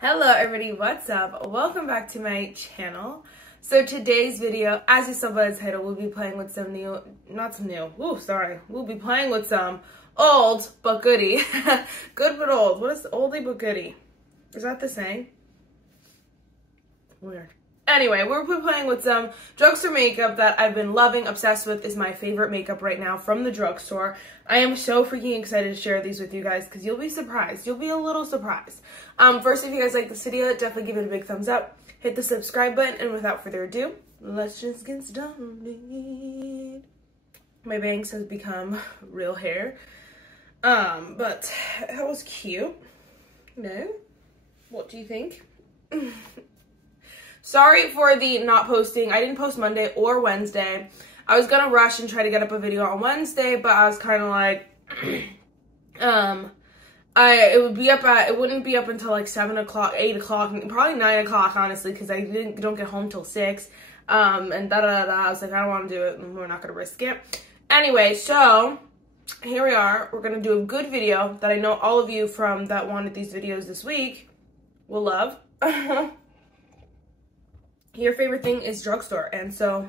Hello everybody, what's up? Welcome back to my channel. So today's video, as you saw by the title, we'll be playing with some we'll be playing with some old but goodie. Good but old. What is oldie but goodie? Is that the saying? Weird. Anyway, we're playing with some drugstore makeup that I've been loving, obsessed with. Is my favorite makeup right now from the drugstore. I am so freaking excited to share these with you guys because you'll be surprised. You'll be a little surprised. First, if you guys like this video, definitely give it a big thumbs up. Hit the subscribe button, and without further ado, let's just get started. My bangs has become real hair. But that was cute. No? What do you think? Sorry for the not posting. I didn't post Monday or Wednesday. I was gonna rush and try to get up a video on Wednesday, but I was kind of like, it wouldn't be up until like 7 o'clock, 8 o'clock, probably 9 o'clock, honestly, because I don't get home till 6. And I was like, I don't want to do it, and we're not gonna risk it. Anyway, so here we are. We're gonna do a good video that I know all of you from that wanted these videos this week will love. Your favorite thing is drugstore, and so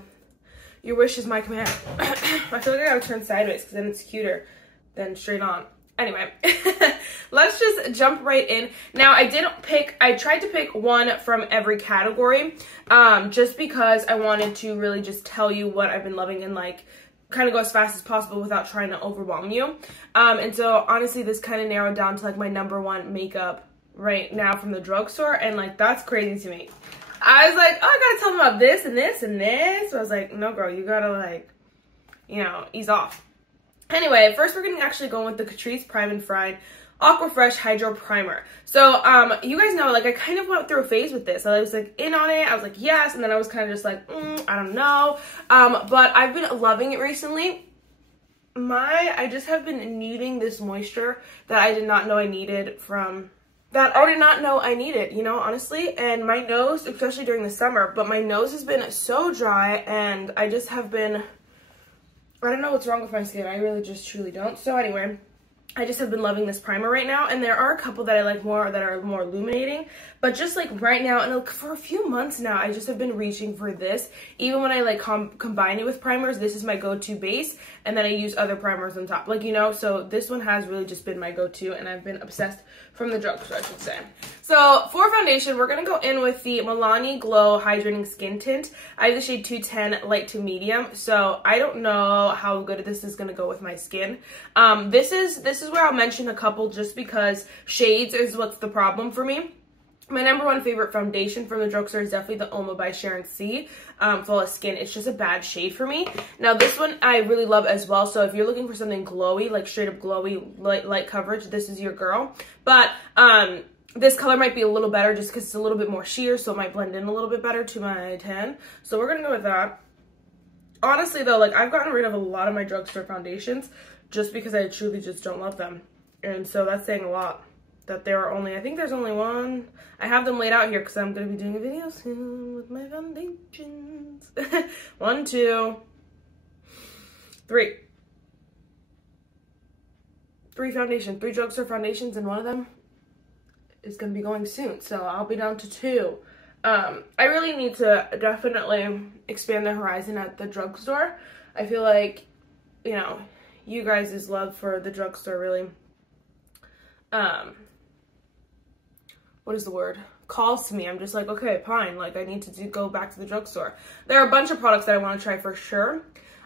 your wish is my command. I feel like I gotta turn sideways because then it's cuter than straight on. Anyway, let's just jump right in. Now, I tried to pick one from every category, just because I wanted to really just tell you what I've been loving and like kind of go as fast as possible without trying to overwhelm you. And so honestly, this kind of narrowed down to like my #1 makeup right now from the drugstore, and like that's crazy to me. I was like, oh, I gotta tell them about this and this and this. So I was like, no, girl, you gotta like, you know, ease off. Anyway, first we're gonna actually go with the Catrice Prime and Pride Aqua Fresh Hydro Primer. So, you guys know, like, I kind of went through a phase with this. I was like in on it. I was like, yes. And then I was kind of just like, I don't know. But I've been loving it recently. I just have been needing this moisture that I did not know I needed you know, honestly. And my nose, especially during the summer, but my nose has been so dry, and I just have been, I don't know what's wrong with my skin. I really just truly don't. So anyway, I just have been loving this primer right now, and there are a couple that I like more that are more illuminating, but just like right now, and for a few months now, I just have been reaching for this. Even when I like combine it with primers, this is my go-to base, and then I use other primers on top, like, you know. So this one has really just been my go-to, and I've been obsessed from the drugstore, I should say. So for foundation, we're gonna go in with the Milani Glow Hydrating Skin Tint. I have the shade 210 light to medium, so I don't know how good this is gonna go with my skin. This is where I'll mention a couple just because shades is what's the problem for me. My #1 favorite foundation from the drugstore is definitely the Oma by Sharon C. Flawless Skin. It's just a bad shade for me. Now this one I really love as well. So if you're looking for something glowy, like straight up glowy light coverage, this is your girl. But this color might be a little better just because it's a little bit more sheer, so it might blend in a little bit better to my tan. So we're gonna go with that. Honestly though, like, I've gotten rid of a lot of my drugstore foundations just because I truly just don't love them. And so that's saying a lot. That there are only, I think there's only one. I have them laid out here because I'm going to be doing a video soon with my foundations. 1, 2, 3. 3 foundations, 3 drugstore foundations, and one of them is going to be going soon. So I'll be down to 2. I really need to definitely expand the horizon at the drugstore. I feel like, you know, you guys' love for the drugstore really, what is the word? Calls to me. I'm just like, okay, fine. Like, I need to go back to the drugstore. There are a bunch of products that I want to try for sure.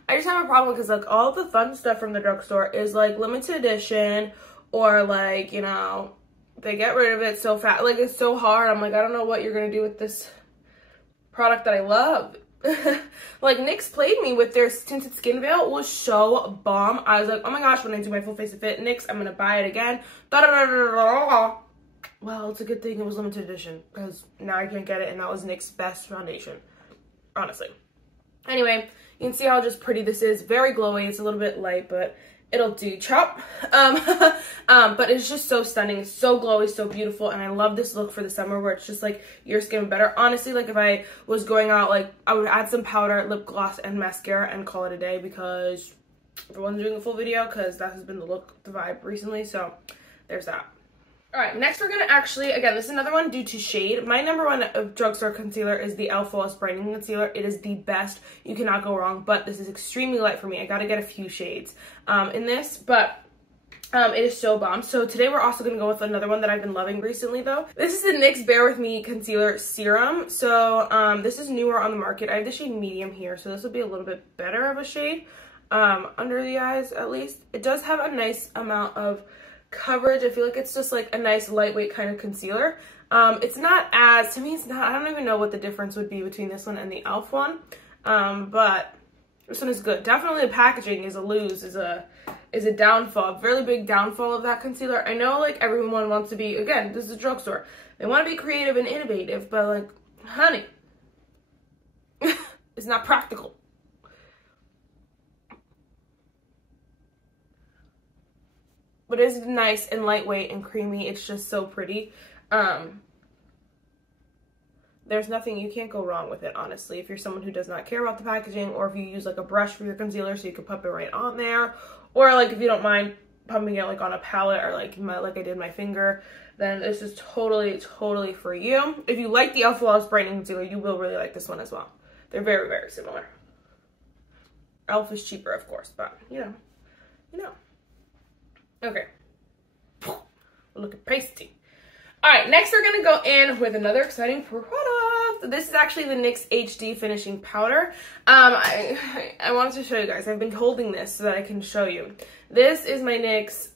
I just have a problem because, like, all the fun stuff from the drugstore is, like, limited edition or, like, you know, they get rid of it so fast. Like, it's so hard. I'm like, I don't know what you're going to do with this product that I love. Like, Nyx played me with their tinted skin veil. It was so bomb. I was like, oh my gosh, when I do my full face of fit, Nyx, I'm going to buy it again. Well, it's a good thing it was limited edition because now I can't get it, and that was Nyx's best foundation, honestly. Anyway, you can see how just pretty this is. Very glowy. It's a little bit light, but it'll do chop. But it's just so stunning. It's so glowy, so beautiful, and I love this look for the summer where it's just like your skin better. Honestly, like if I was going out, like I would add some powder, lip gloss, and mascara and call it a day because everyone's doing a full video because that has been the look, the vibe recently. So there's that. All right, next we're gonna actually, again, this is another one due to shade. My number one drugstore concealer is the e.l.f. Flawless Brightening Concealer. It is the best. You cannot go wrong, but this is extremely light for me. I gotta get a few shades in this, but it is so bomb. So today we're also going to go with another one that I've been loving recently though. This is the NYX Bare With Me Concealer Serum. So this is newer on the market. I have the shade medium here, so this will be a little bit better of a shade under the eyes at least. It does have a nice amount of coverage. I feel like it's just like a nice lightweight kind of concealer. It's not as, to me it's not, I don't even know what the difference would be between this one and the e.l.f. one. But this one is good. Definitely the packaging is a lose, is a downfall, a really big downfall of that concealer. I know like everyone wants to be, again, this is a drugstore. They want to be creative and innovative, but like, honey, it's not practical. But it is nice and lightweight and creamy. It's just so pretty. There's nothing, you can't go wrong with it, honestly. If you're someone who does not care about the packaging, or if you use like a brush for your concealer so you can pump it right on there, or like if you don't mind pumping it like on a palette or like I did my finger, then this is totally for you. If you like the e.l.f. Flawless Brightening Concealer, you will really like this one as well. They're very, very similar. e.l.f. is cheaper, of course, but you know. Okay. Look at pasty. All right, next we're gonna go in with another exciting product. This is actually the NYX HD Finishing Powder. I wanted to show you guys. I've been holding this so that I can show you. This is my NYX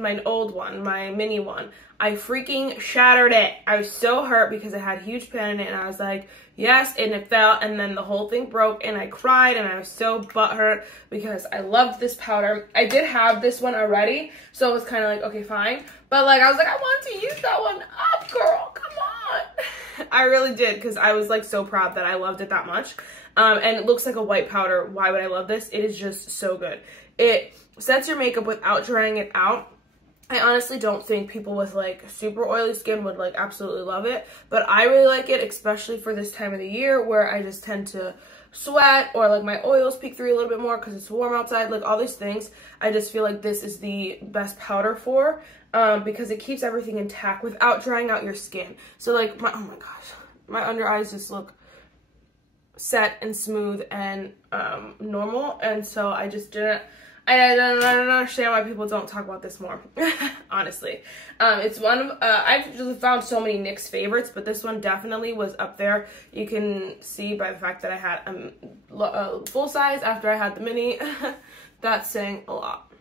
my old one, my mini one. I freaking shattered it. I was so hurt because it had huge pan in it, and I was like, yes, and it fell, and then the whole thing broke, and I cried, and I was so butthurt because I loved this powder. I did have this one already, so it was kind of like, okay, fine. But like, I was like, I want to use that one up, girl, come on. I really did, because I was like so proud that I loved it that much. And it looks like a white powder. Why would I love this? It is just so good. It sets your makeup without drying it out. I honestly don't think people with like super oily skin would like absolutely love it, but I really like it, especially for this time of the year where I just tend to sweat, or like my oils peek through a little bit more because it's warm outside, like all these things. I just feel like this is the best powder for, because it keeps everything intact without drying out your skin. So like oh my gosh, my under eyes just look set and smooth and normal, and so I just didn't. I don't understand why people don't talk about this more, honestly. It's one of, I've just found so many NYX favorites, but this one definitely was up there. You can see by the fact that I had a full size after I had the mini. That's saying a lot.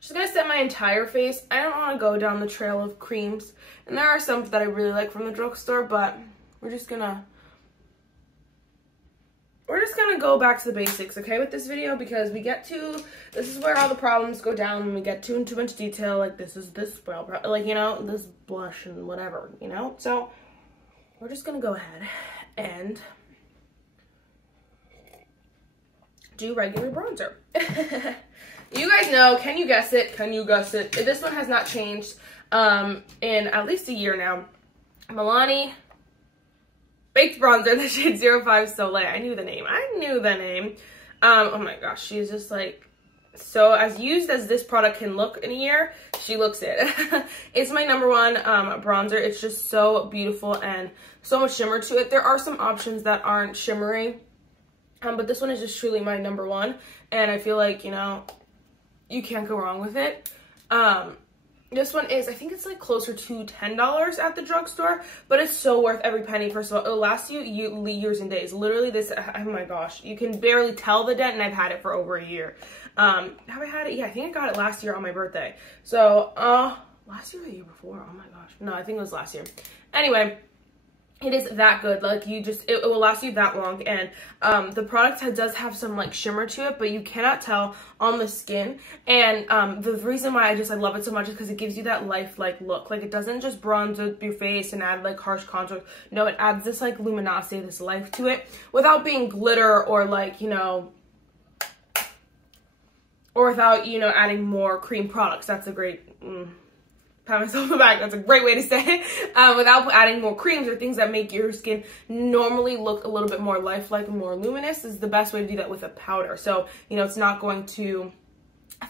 Just gonna set my entire face. I don't want to go down the trail of creams, and there are some that I really like from the drugstore, but we're just gonna go back to the basics, okay, with this video, because this is where all the problems go down when we get too into much detail, like this brow, like, you know, this blush and whatever, you know. So we're just gonna go ahead and do regular bronzer. You guys know, can you guess it? Can you guess it? This one has not changed in at least a year now. Milani Baked Bronzer, the shade 05 Soleil. I knew the name. Oh my gosh, she's just like, so as used as this product can look in a year, she looks it. It's my number one bronzer. It's just so beautiful and so much shimmer to it. There are some options that aren't shimmery, but this one is just truly my number one, and I feel like, you know, you can't go wrong with it. This one is, I think it's like closer to $10 at the drugstore, but it's so worth every penny. First of all, it'll last you years and days. Literally this, oh my gosh, you can barely tell the dent, and I've had it for over a year. Have I had it? Yeah, I think I got it last year on my birthday. So, last year or the year before? Oh my gosh. No, I think it was last year. Anyway, it is that good. Like, it will last you that long, and the product does have some like shimmer to it, but you cannot tell on the skin. And the reason why I love it so much is because it gives you that lifelike look. Like, it doesn't just bronze up your face and add like harsh contour. No, it adds this like luminosity, this life to it, without being glitter or like, you know, or without, you know, adding more cream products. That's a great pat myself on the back. That's a great way to say it. Without adding more creams or things that make your skin normally look a little bit more lifelike and more luminous, is the best way to do that with a powder. So, you know, it's not going to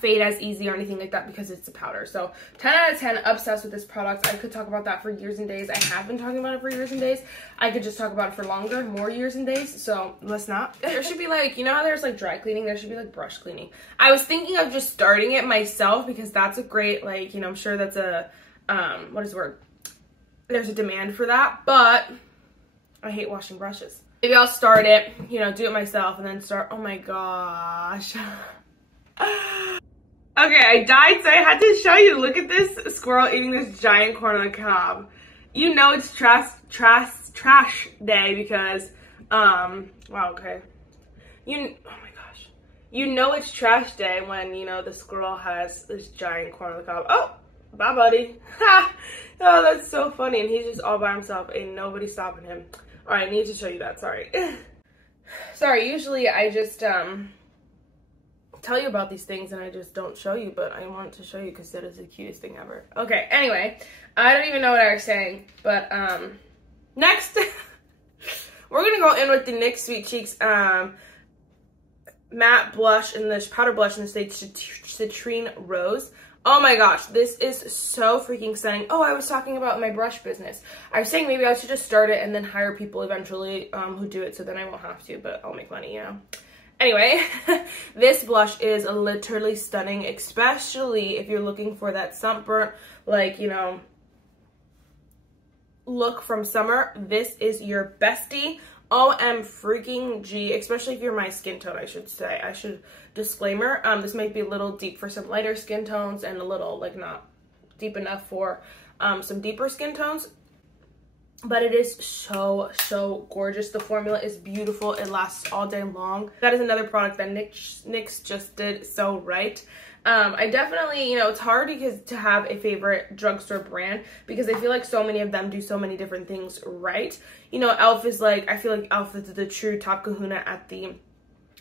fade as easy or anything like that because it's a powder. So 10 out of 10, obsessed with this product. I could talk about that for years and days. I have been talking about it for years and days. I could just talk about it for longer, more years and days. So let's not. There should be like, you know how there's like dry cleaning? There should be like brush cleaning. I was thinking of just starting it myself because that's a great, like, you know, I'm sure that's a, what is the word? There's a demand for that, but I hate washing brushes. Maybe I'll start it, you know, do it myself and then start, oh my gosh. Okay, I died, so I had to show you. Look at this squirrel eating this giant corn on the cob. You know it's trash day because, wow, okay. Oh my gosh. You know it's trash day when, you know, the squirrel has this giant corn on the cob. Oh, bye, buddy. Ha! Oh, that's so funny. And he's just all by himself. Ain't nobody stopping him. All right, I need to show you that. Sorry. Sorry, usually I just, tell you about these things and I just don't show you, but I want to show you because that is the cutest thing ever. Okay, anyway, I don't even know what I was saying, but next we're gonna go in with the NYX Sweet Cheeks matte blush and this powder blush in the shade Citrine Rose. Oh my gosh, this is so freaking stunning. Oh, I was talking about my brush business. I was saying maybe I should just start it and then hire people eventually who do it, so then I won't have to, but I'll make money, you know. Anyway, this blush is literally stunning, especially if you're looking for that sunburnt, like, you know, look from summer. This is your bestie. OM freaking G, especially if you're my skin tone, I should say. I should disclaimer, this might be a little deep for some lighter skin tones and a little, like, not deep enough for some deeper skin tones. But it is so, so gorgeous. The formula is beautiful. It lasts all day long. That is another product that NYX just did so right. I definitely, you know, it's hard because to have a favorite drugstore brand because I feel like so many of them do so many different things right. You know, e.l.f. is like, I feel like e.l.f. is the true top kahuna at the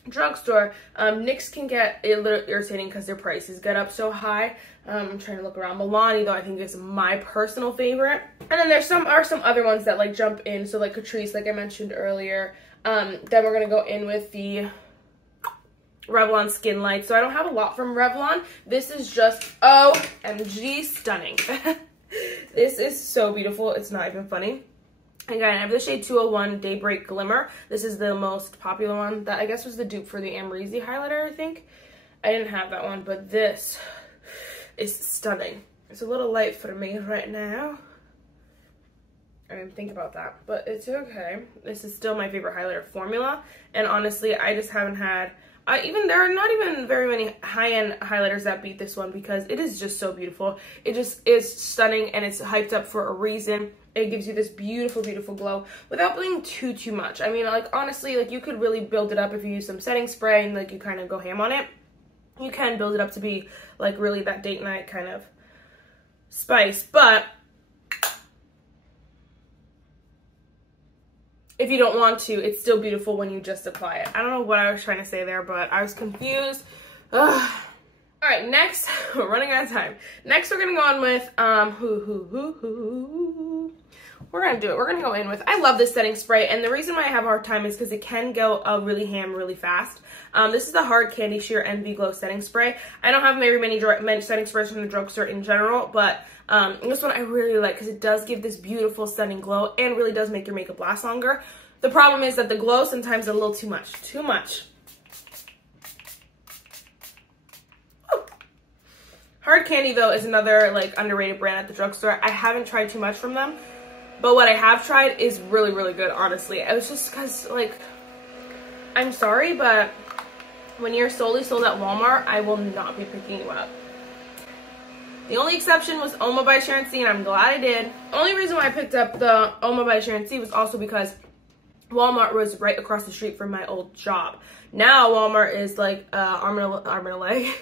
drugstore. NYX can get a little irritating because their prices get up so high. I'm trying to look around. Milani, though, I think is my personal favorite. And then there are some other ones that like jump in. So like Catrice, like I mentioned earlier. Then we're gonna go in with the Revlon Skin Light. So I don't have a lot from Revlon. This is just OMG stunning. This is so beautiful. It's not even funny. Again, I have the shade 201 Daybreak Glimmer. This is the most popular one that I guess was the dupe for the Amrezy highlighter, I think. I didn't have that one, but this is stunning. It's a little light for me right now. I didn't think about that, but it's okay. This is still my favorite highlighter formula. And honestly, I just haven't had, there are not even very many high-end highlighters that beat this one because it is just so beautiful. It just is stunning and it's hyped up for a reason. It gives you this beautiful, beautiful glow without being too much. I mean, like, honestly, like, you could really build it up if you use some setting spray and, like, you kind of go ham on it. You can build it up to be, like, really that date night kind of spice. But if you don't want to, it's still beautiful when you just apply it. I don't know what I was trying to say there, but I was confused. Ugh. All right, next, we're running out of time. Next, we're gonna go on with, we're gonna do it. We're gonna go in with, I love this setting spray, and the reason why I have a hard time is because it can go really ham really fast. This is the Hard Candy Sheer Envy Glow setting spray. I don't have very many setting sprays from the drugstore in general, but this one I really like because it does give this beautiful, stunning glow and really does make your makeup last longer. The problem is that the glow sometimes is a little too much. Too much. Hard Candy, though, is another, like, underrated brand at the drugstore. I haven't tried too much from them, but what I have tried is really, really good, honestly. It was just because, like, I'm sorry, but when you're solely sold at Walmart, I will not be picking you up. The only exception was Oma by Sharon C, and I'm glad I did. The only reason why I picked up the Oma by Sharon C was also because Walmart was right across the street from my old job. Now Walmart is, like, arm and a leg.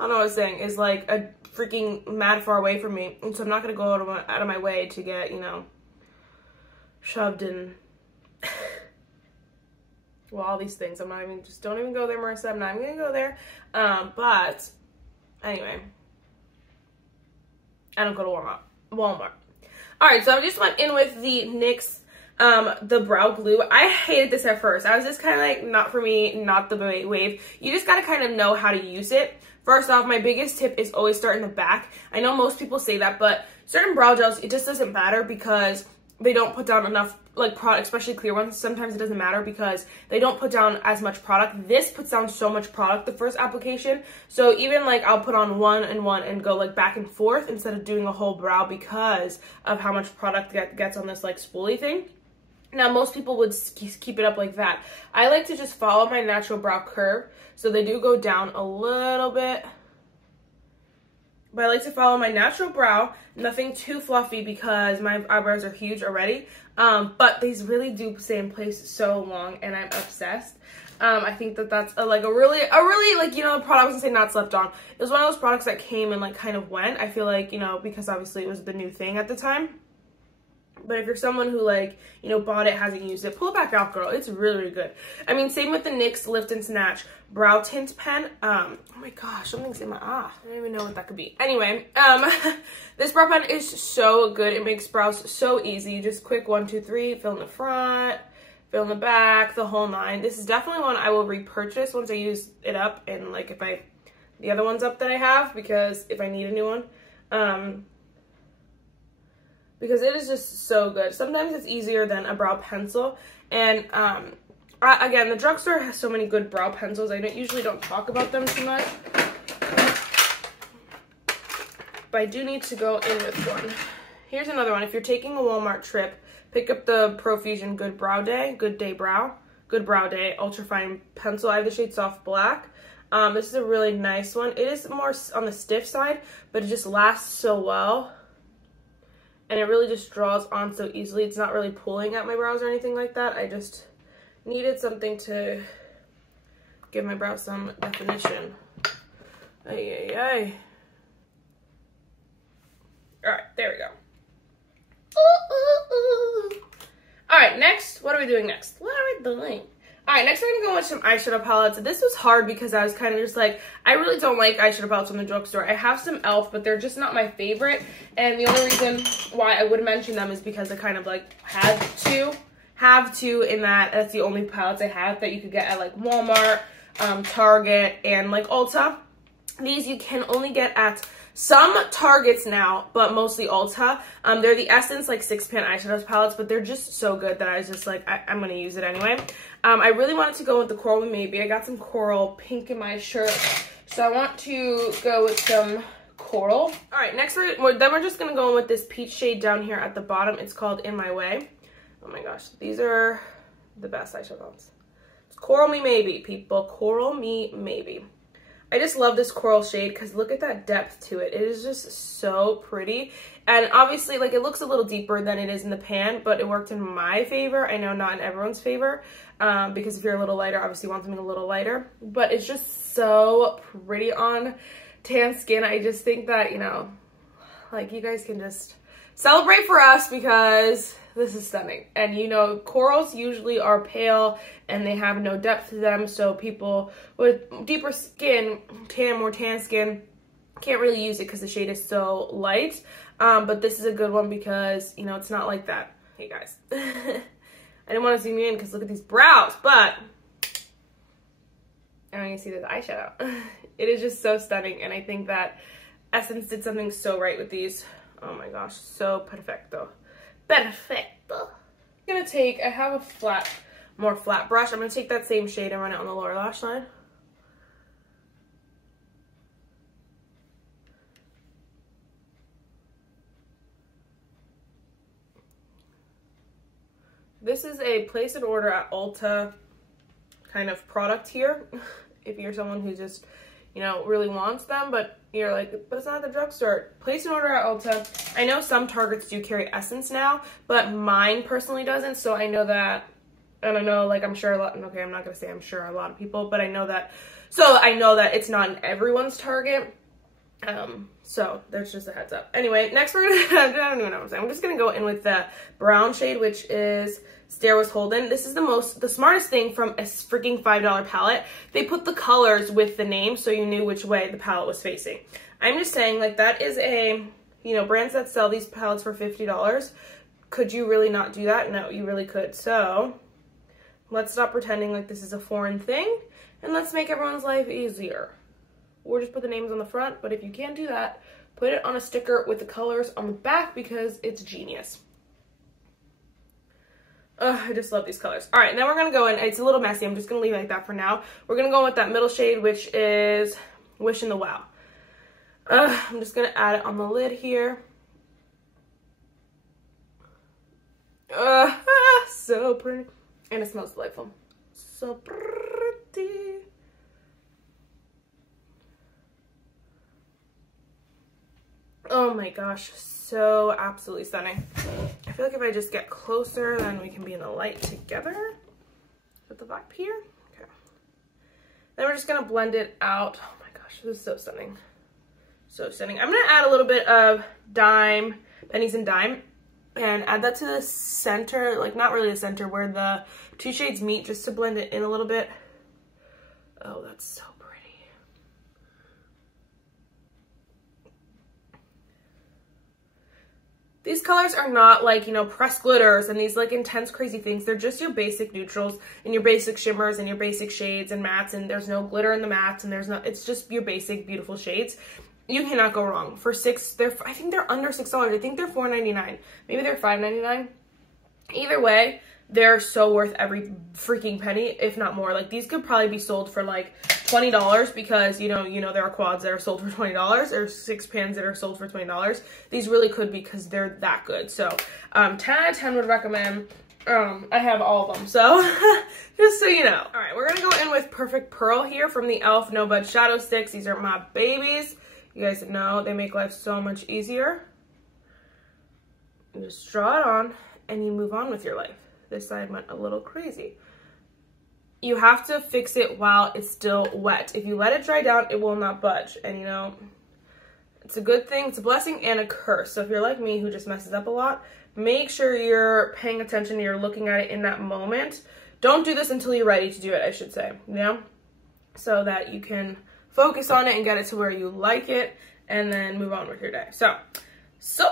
I don't know what I was saying, is like a freaking mad far away from me. And so I'm not going to go out of my way to get, you know, shoved in, well, all these things. I'm not even, just don't even go there, Marissa. I'm not even going to go there. But anyway, I don't go to Walmart. All right, so I just went in with the NYX the brow glue. I hated this at first. I was just kind of like, not for me, not the wave. You just got to kind of know how to use it. First off, my biggest tip is always start in the back. I know most people say that, but certain brow gels, it just doesn't matter because they don't put down enough like product, especially clear ones. Sometimes it doesn't matter because they don't put down as much product. This puts down so much product the first application. So even like I'll put on one and go like back and forth instead of doing a whole brow because of how much product gets on this like spoolie thing. Now, most people would keep it up like that. I like to just follow my natural brow curve. So they do go down a little bit. But I like to follow my natural brow. Nothing too fluffy because my eyebrows are huge already. But these really do stay in place so long and I'm obsessed. I think that that's a really like, you know, product, I was gonna say not slept on. It was one of those products that came and like kind of went. I feel like, you know, because obviously it was the new thing at the time. But if you're someone who like, you know, bought it, hasn't used it, pull it back out, girl. It's really, really good. I mean, same with the NYX Lift and Snatch Brow Tint Pen. Oh my gosh, something's in my eye. I don't even know what that could be. Anyway, this brow pen is so good. It makes brows so easy. Just quick 1, 2, 3, fill in the front, fill in the back, the whole nine. This is definitely one I will repurchase once I use it up and like if the other ones up that I have, because if I need a new one. Because it is just so good. Sometimes it's easier than a brow pencil. And again, the drugstore has so many good brow pencils. I usually don't talk about them too much. But I do need to go in with one. Here's another one. If you're taking a Walmart trip, pick up the Profusion Good Day Ultra Fine Pencil. I have the shade Soft Black. This is a really nice one. It is more on the stiff side, but it just lasts so well. And it really just draws on so easily. It's not really pulling at my brows or anything like that. I just needed something to give my brows some definition. Ay, ay, ay. All right, there we go. Ooh, ooh, ooh. All right, next, what are we doing next? What are we doing? All right, next we're gonna go with some eyeshadow palettes. This was hard because I was kind of just like, I really don't like eyeshadow palettes from the drugstore. I have some e.l.f., but they're just not my favorite. And the only reason why I would mention them is because I kind of like have to in that that's the only palettes I have that you could get at like Walmart, Target, and like Ulta. These you can only get at some Targets now, but mostly Ulta. They're the Essence like 6-pan eyeshadow palettes, but they're just so good that I was just like, I'm gonna use it anyway. I really wanted to go with the Coral Maybe. I got some coral pink in my shirt, so I want to go with some coral. All right, next then we're just gonna go in with this peach shade down here at the bottom. It's called In My Way. Oh my gosh, these are the best eyeshadow palettes. It's Coral Me Maybe, people. Coral Me Maybe. I just love this coral shade because look at that depth to it. It is just so pretty. And obviously, like, it looks a little deeper than it is in the pan, but it worked in my favor. I know not in everyone's favor because if you're a little lighter, obviously you want something a little lighter. But it's just so pretty on tan skin. I just think that, you know, like, you guys can just celebrate for us because this is stunning. And you know, corals usually are pale and they have no depth to them, so people with deeper skin, more tan skin, can't really use it because the shade is so light. But this is a good one because, you know, it's not like that. Hey guys, I didn't want to zoom you in because look at these brows, but I want you to see this eyeshadow. It is just so stunning, and I think that Essence did something so right with these. Oh my gosh, so perfecto. Perfecto. I'm gonna take, I have a more flat brush. I'm gonna take that same shade and run it on the lower lash line. This is a place an order at Ulta kind of product here. If you're someone who just, you know, really wants them, but you're like, but it's not at the drugstore. Place an order at Ulta. I know some Targets do carry Essence now, but mine personally doesn't. So I know that, and I know, like, I'm sure a lot, okay, I'm not gonna say I'm sure a lot of people, but I know that, so I know that it's not in everyone's Target. So there's just a heads up. Anyway, next we're gonna, I don't even know what I'm saying. I'm just gonna go in with the brown shade, which is Stair Was Holden. This is the smartest thing from a freaking $5 palette. They put the colors with the name so you knew which way the palette was facing. I'm just saying, like, that is a, you know, brands that sell these palettes for $50 could you really not do that? No, you really could. So let's stop pretending like this is a foreign thing, and let's make everyone's life easier. Or just put the names on the front, but if you can't do that, put it on a sticker with the colors on the back because it's genius. I just love these colors. All right, now we're gonna go in. It's a little messy. I'm just gonna leave it like that for now. We're gonna go with that middle shade, which is Wish in the Wow. I'm just gonna add it on the lid here. So pretty. And it smells delightful. So pretty. Oh my gosh, so absolutely stunning. I feel like if I just get closer, then we can be in the light together. Put the vibe here. Okay. Then we're just gonna blend it out. Oh my gosh, this is so stunning. So stunning. I'm gonna add a little bit of dime, pennies and dime, and add that to the center, like not really the center, where the two shades meet, just to blend it in a little bit. Oh, that's so pretty. These colors are not like, you know, pressed glitters and these like intense crazy things. They're just your basic neutrals and your basic shimmers and your basic shades and mattes, and there's no glitter in the mattes, and there's no, it's just your basic beautiful shades. You cannot go wrong. For I think they're under $6. I think they're $4.99. Maybe they're $5.99. Either way, they're so worth every freaking penny, if not more. Like these could probably be sold for like $20 because you know there are quads that are sold for $20 or 6 pans that are sold for $20. These really could be because they're that good. So 10 out of 10 would recommend. I have all of them, so just so you know. All right, we're gonna go in with Perfect Pearl here from the e.l.f. No Budge Shadow Sticks. These are my babies. You guys know they make life so much easier. You just draw it on and you move on with your life. This side went a little crazy. You have to fix it while it's still wet. If you let it dry down, it will not budge. And you know, it's a good thing. It's a blessing and a curse. So if you're like me who just messes up a lot, make sure you're paying attention and you're looking at it in that moment. Don't do this until you're ready to do it, I should say, you know? So that you can focus on it and get it to where you like it and then move on with your day. So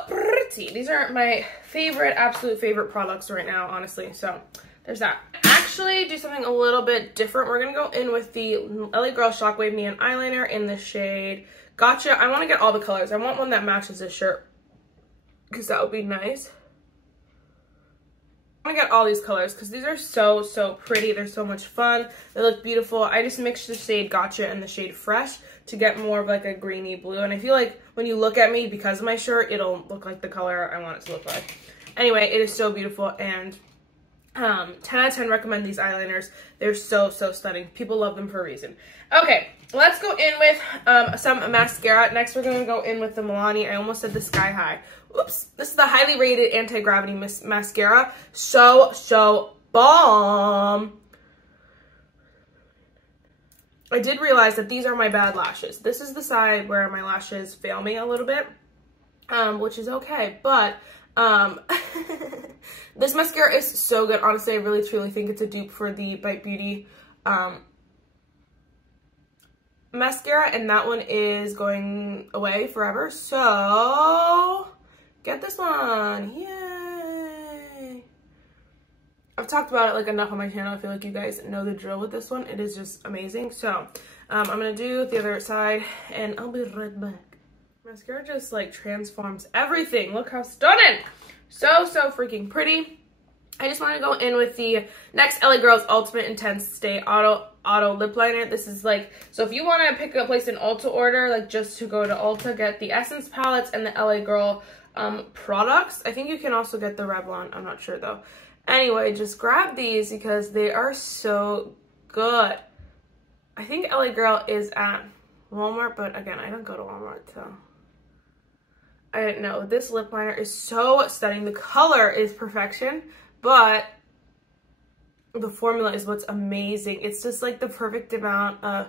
pretty. These are my favorite, absolute favorite products right now, honestly. So there's that. Actually, do something a little bit different. We're going to go in with the LA Girl Shockwave Neon Eyeliner in the shade Gotcha. I want to get all the colors. I want one that matches this shirt because that would be nice. I want to get all these colors because these are so pretty. They're so much fun. They look beautiful. I just mixed the shade Gotcha and the shade Fresh to get more of like a greeny blue. And I feel like when you look at me because of my shirt, it'll look like the color I want it to look like. Anyway, it is so beautiful, and 10 out of 10 recommend these eyeliners. They're so stunning. People love them for a reason. Okay, let's go in with some mascara. Next, we're going to go in with the Milani. I almost said the Sky High. Oops. This is the highly rated anti-gravity mascara. So bomb. I did realize that these are my bad lashes. This is the side where my lashes fail me a little bit, which is okay, but this mascara is so good. Honestly, I really truly think it's a dupe for the Bite Beauty mascara, and that one is going away forever, so get this one. Yay! I've talked about it like enough on my channel. I feel like you guys know the drill with this one. It is just amazing. So I'm gonna do the other side and I'll be right back. Mascara just like transforms everything. Look how stunning. So freaking pretty. I just want to go in with the NYX LA Girls Ultimate Intense Stay Auto Lip Liner. This is like, so if you want to pick a place in Ulta order, like just to go to Ulta, get the Essence palettes and the LA Girl products. I think you can also get the Revlon. I'm not sure though. Anyway, just grab these because they are so good. I think LA Girl is at Walmart, but again, I don't go to Walmart, so I didn't know. This lip liner is so stunning. The color is perfection, but the formula is what's amazing. It's just like the perfect amount of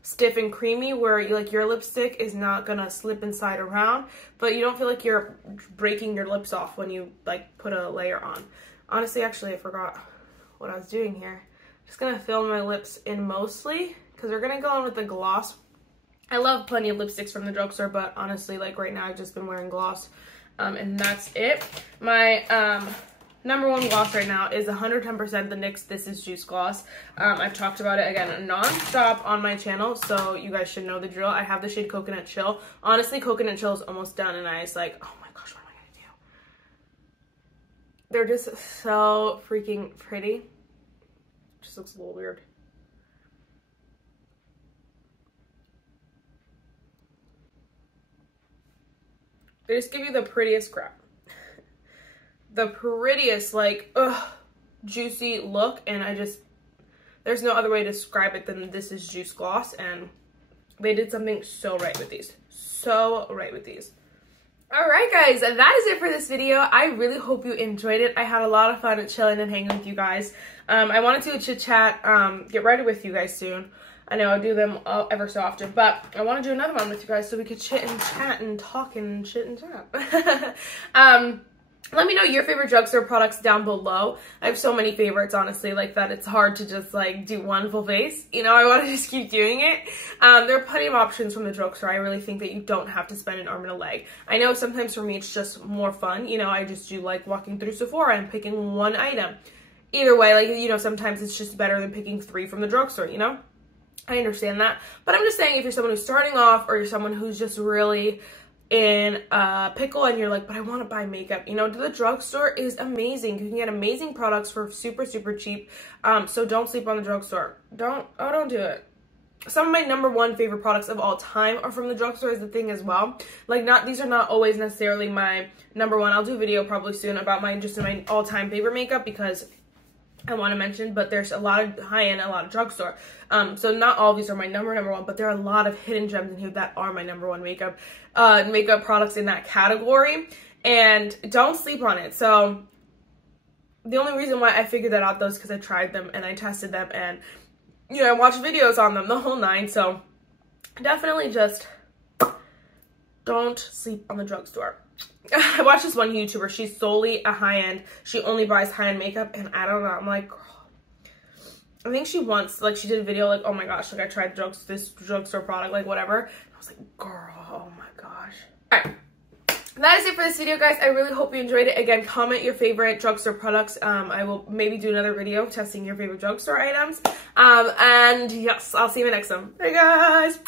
stiff and creamy where you, like, your lipstick is not gonna slip inside around, but you don't feel like you're breaking your lips off when you like put a layer on. Honestly, actually, I forgot what I was doing here. I'm just gonna fill my lips in mostly because we're gonna go in with the gloss. I love plenty of lipsticks from the drugstore, but honestly, like right now, I've just been wearing gloss And that's it. My number one gloss right now is 110% the NYX This Is Juice Gloss. I've talked about it again non-stop on my channel, so you guys should know the drill. I have the shade Coconut Chill. Honestly, Coconut Chill is almost done, and I was like, oh my gosh, what am I gonna do? They're just so freaking pretty. Just looks a little weird. They just give you the prettiest crap. The prettiest, like, ugh, juicy look, and there's no other way to describe it than This Is Juice Gloss, and they did something so right with these. So right with these. Alright guys, that is it for this video. I really hope you enjoyed it. I had a lot of fun chilling and hanging with you guys. I wanted to chit chat, get ready with you guys soon. I know I do them ever so often, but I want to do another one with you guys so we could chit and chat and talk and shit and chat. Let me know your favorite drugstore products down below. I have so many favorites, honestly, like that it's hard to just like do one full face. You know, I want to just keep doing it. There are plenty of options from the drugstore. I really think that you don't have to spend an arm and a leg. I know sometimes for me it's just more fun. You know, I just do like walking through Sephora and picking one item. Either way, like, you know, sometimes it's just better than picking 3 from the drugstore, you know? I understand that. But I'm just saying, if you're someone who's starting off or you're someone who's just really in a pickle and you're like, but I want to buy makeup, you know, the drugstore is amazing. You can get amazing products for super, super cheap. So don't sleep on the drugstore. Don't do it. Some of my number one favorite products of all time are from the drugstore is the thing as well. Like, these are not always necessarily my number one. I'll do a video probably soon about my all-time favorite makeup because I want to mention, but there's a lot of high-end, a lot of drugstore. So not all of these are my number one, but there are a lot of hidden gems in here that are my number one makeup products in that category, and don't sleep on it. So the only reason why I figured that out though is because I tried them and I tested them, and you know, I watched videos on them, the whole 9. So definitely just don't sleep on the drugstore. I watched this one YouTuber. She's solely a high-end. She only buys high-end makeup, and I don't know. I'm like, girl. I think she once, like, she did a video like, oh my gosh, like, I tried this drugstore product, like, whatever. And I was like, girl, oh my gosh. All right. That is it for this video, guys. I really hope you enjoyed it. Again, comment your favorite drugstore products. I will maybe do another video testing your favorite drugstore items. And yes, I'll see you in the next one. Hey, guys.